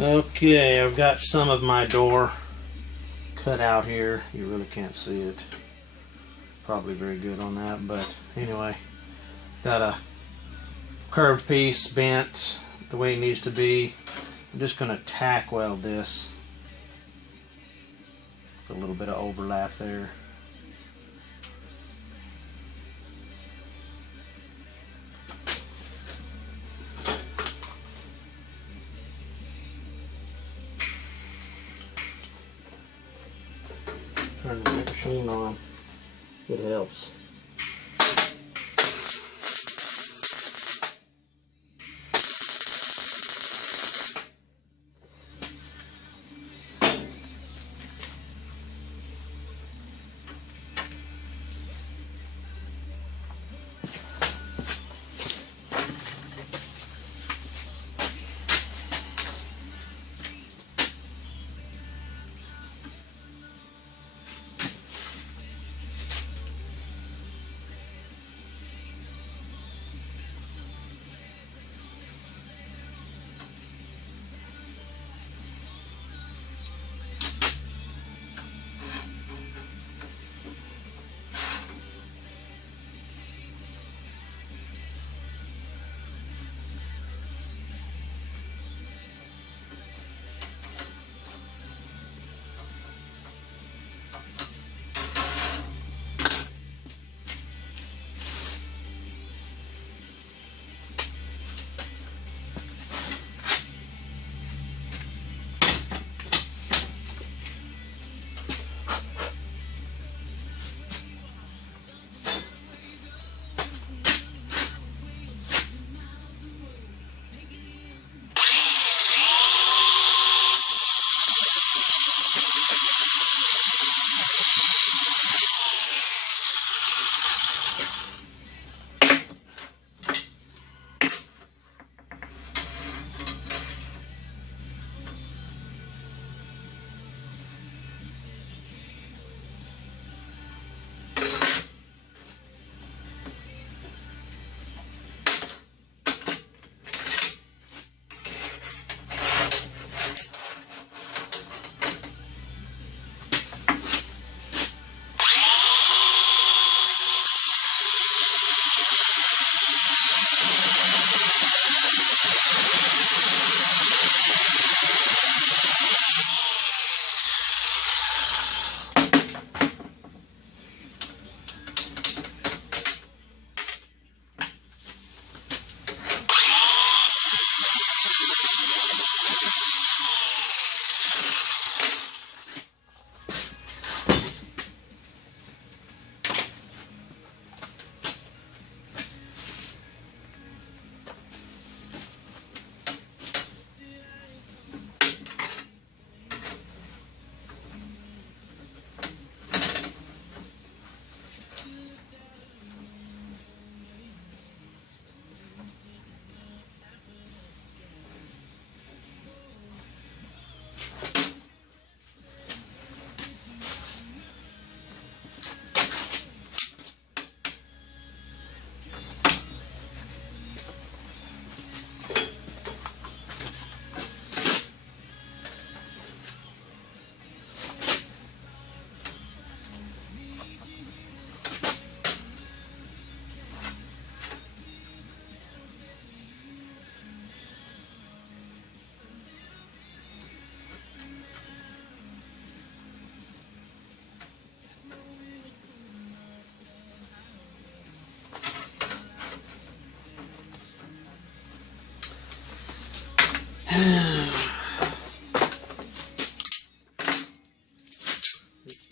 Okay, I've got some of my door cut out here. You really can't see it. Probably very good on that, but anyway, got a curved piece bent the way it needs to be. I'm just going to tack weld this. A little bit of overlap there. Turn the machine on. It helps.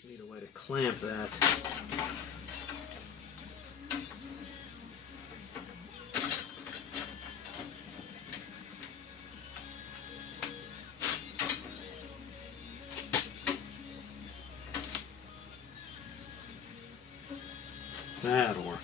Need a way to clamp that. That'll work.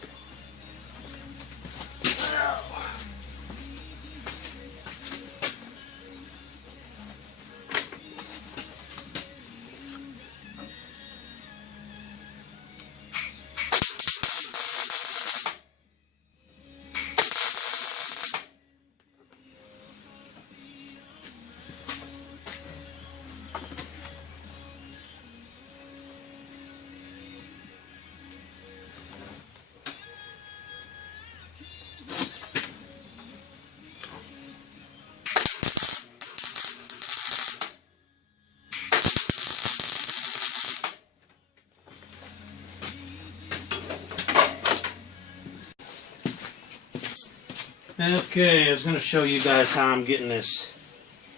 Okay, I was going to show you guys how I'm getting this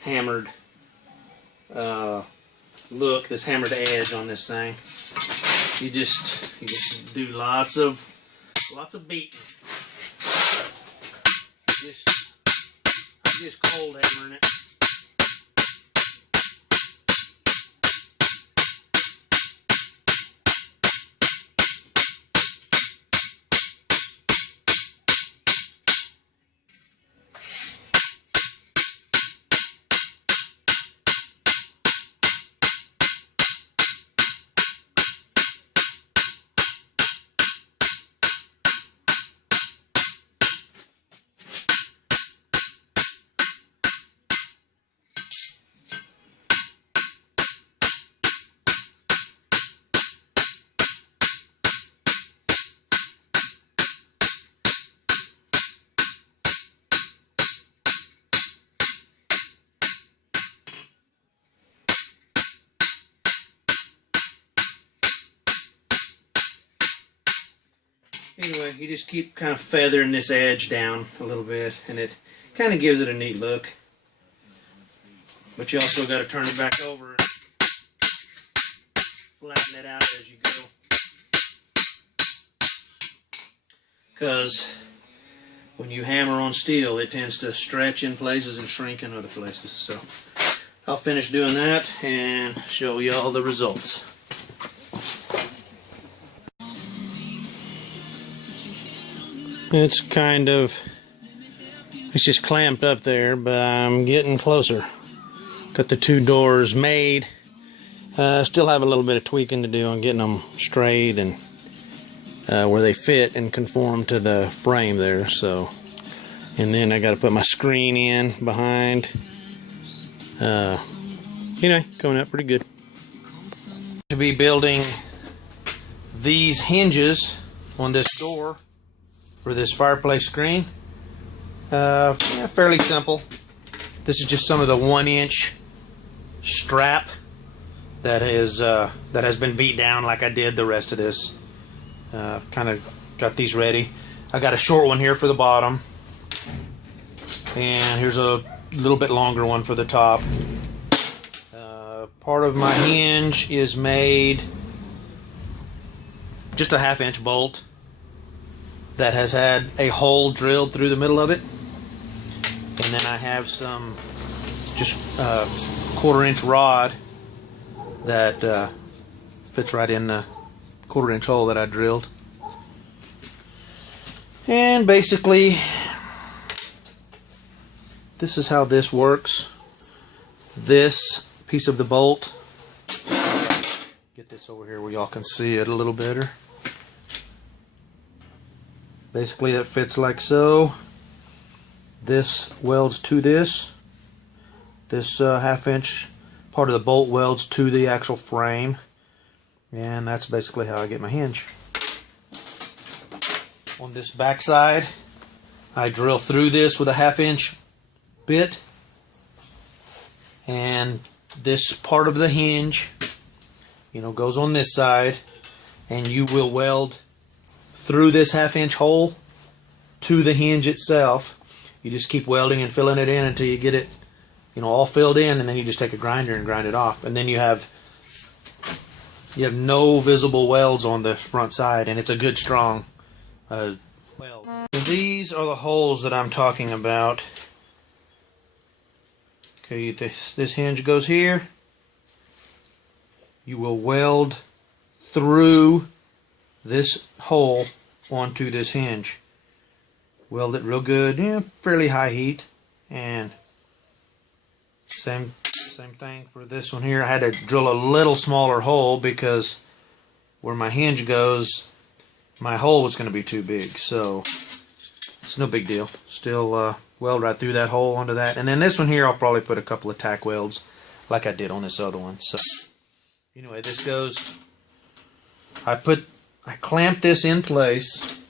hammered look, this hammered edge on this thing. You just do lots of beating. I'm just cold hammering it. Anyway, you just keep kind of feathering this edge down a little bit, and it kind of gives it a neat look. But you also got to turn it back over and flatten it out as you go. Because when you hammer on steel, it tends to stretch in places and shrink in other places. So I'll finish doing that and show you all the results. It's just clamped up there, but I'm getting closer. Got the two doors made. Still have a little bit of tweaking to do on getting them straight and where they fit and conform to the frame there. So, and then I got to put my screen in behind. Anyway, coming up pretty good. To be building these hinges on this door for this fireplace screen. Yeah, fairly simple. This is just some of the 1-inch strap that has been beat down like I did the rest of this. Kind of got these ready. I got a short one here for the bottom, and here's a little bit longer one for the top. Part of my hinge is made just a 1/2-inch bolt that has had a hole drilled through the middle of it, and then I have some just 1/4-inch rod that fits right in the 1/4-inch hole that I drilled. And basically this is how this works. This piece of the bolt, get this over here where y'all can see it a little better. Basically that fits like so. This welds to this. This 1/2-inch part of the bolt welds to the actual frame. And that's basically how I get my hinge. On this back side, I drill through this with a 1/2-inch bit. And this part of the hinge, goes on this side. And you will weld through this 1/2-inch hole to the hinge itself. You just keep welding and filling it in until you get it, all filled in, and then you just take a grinder and grind it off. And then you have no visible welds on the front side, and it's a good strong weld. These are the holes that I'm talking about. Okay, this hinge goes here. You will weld through this hole onto this hinge. Weld it real good, fairly high heat, and same thing for this one here. I had to drill a little smaller hole because where my hinge goes, my hole was going to be too big, so it's no big deal. Still weld right through that hole onto that. And then this one here, I'll probably put a couple of tack welds like I did on this other one. So anyway, this goes, I clamped this in place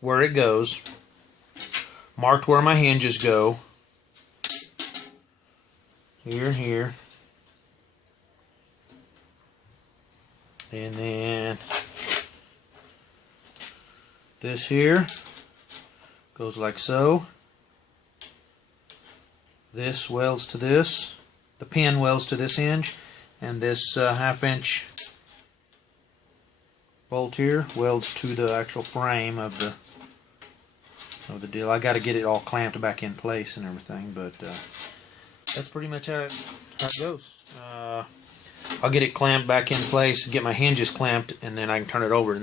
where it goes, marked where my hinges go, here and here, and then this here goes like so, This welds to this. The pin welds to this hinge, and this 1/2 inch bolt here welds to the actual frame of the deal. I got to get it all clamped back in place and everything, but that's pretty much how it goes. I'll get it clamped back in place, get my hinges clamped, and then I can turn it over, and then